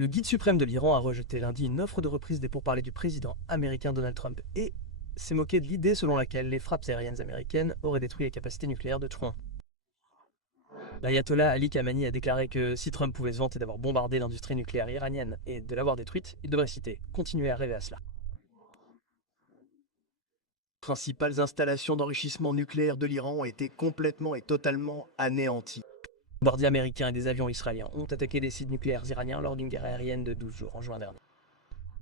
Le guide suprême de l'Iran a rejeté lundi une offre de reprise des pourparlers du président américain Donald Trump et s'est moqué de l'idée selon laquelle les frappes aériennes américaines auraient détruit les capacités nucléaires de Tron. L'ayatollah Ali Khamenei a déclaré que si Trump pouvait se vanter d'avoir bombardé l'industrie nucléaire iranienne et de l'avoir détruite, il devrait citer « continuer à rêver à cela ». Les principales installations d'enrichissement nucléaire de l'Iran ont été complètement et totalement anéanties. Des bombardiers américains et des avions israéliens ont attaqué des sites nucléaires iraniens lors d'une guerre aérienne de 12 jours en juin dernier.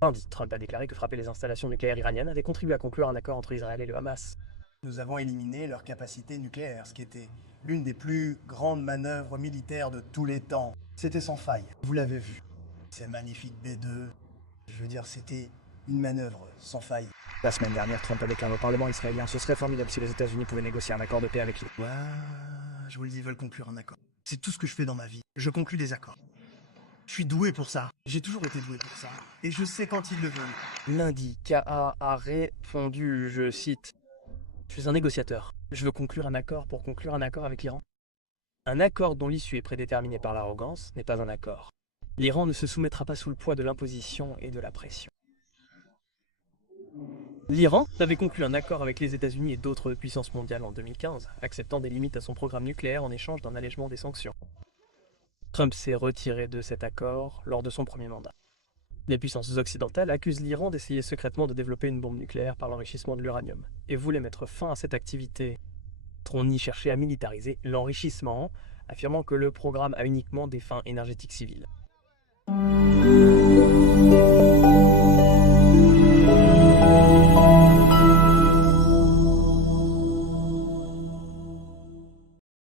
Lundi, Trump a déclaré que frapper les installations nucléaires iraniennes avait contribué à conclure un accord entre Israël et le Hamas. Nous avons éliminé leur capacité nucléaire, ce qui était l'une des plus grandes manœuvres militaires de tous les temps. C'était sans faille, vous l'avez vu. Ces magnifiques B-2, je veux dire, c'était une manœuvre sans faille. La semaine dernière, Trump a déclaré au Parlement israélien ce serait formidable si les États-Unis pouvaient négocier un accord de paix avec lui. Ouais, je vous le dis, ils veulent conclure un accord. C'est tout ce que je fais dans ma vie. Je conclus des accords. Je suis doué pour ça. J'ai toujours été doué pour ça. Et je sais quand ils le veulent. Lundi, KA a répondu, je cite, « Je suis un négociateur. Je veux conclure un accord pour conclure un accord avec l'Iran. Un accord dont l'issue est prédéterminée par l'arrogance n'est pas un accord. L'Iran ne se soumettra pas sous le poids de l'imposition et de la pression. » L'Iran avait conclu un accord avec les États-Unis et d'autres puissances mondiales en 2015, acceptant des limites à son programme nucléaire en échange d'un allègement des sanctions. Trump s'est retiré de cet accord lors de son premier mandat. Les puissances occidentales accusent l'Iran d'essayer secrètement de développer une bombe nucléaire par l'enrichissement de l'uranium et voulaient mettre fin à cette activité. Troni cherchait à militariser l'enrichissement, affirmant que le programme a uniquement des fins énergétiques civiles.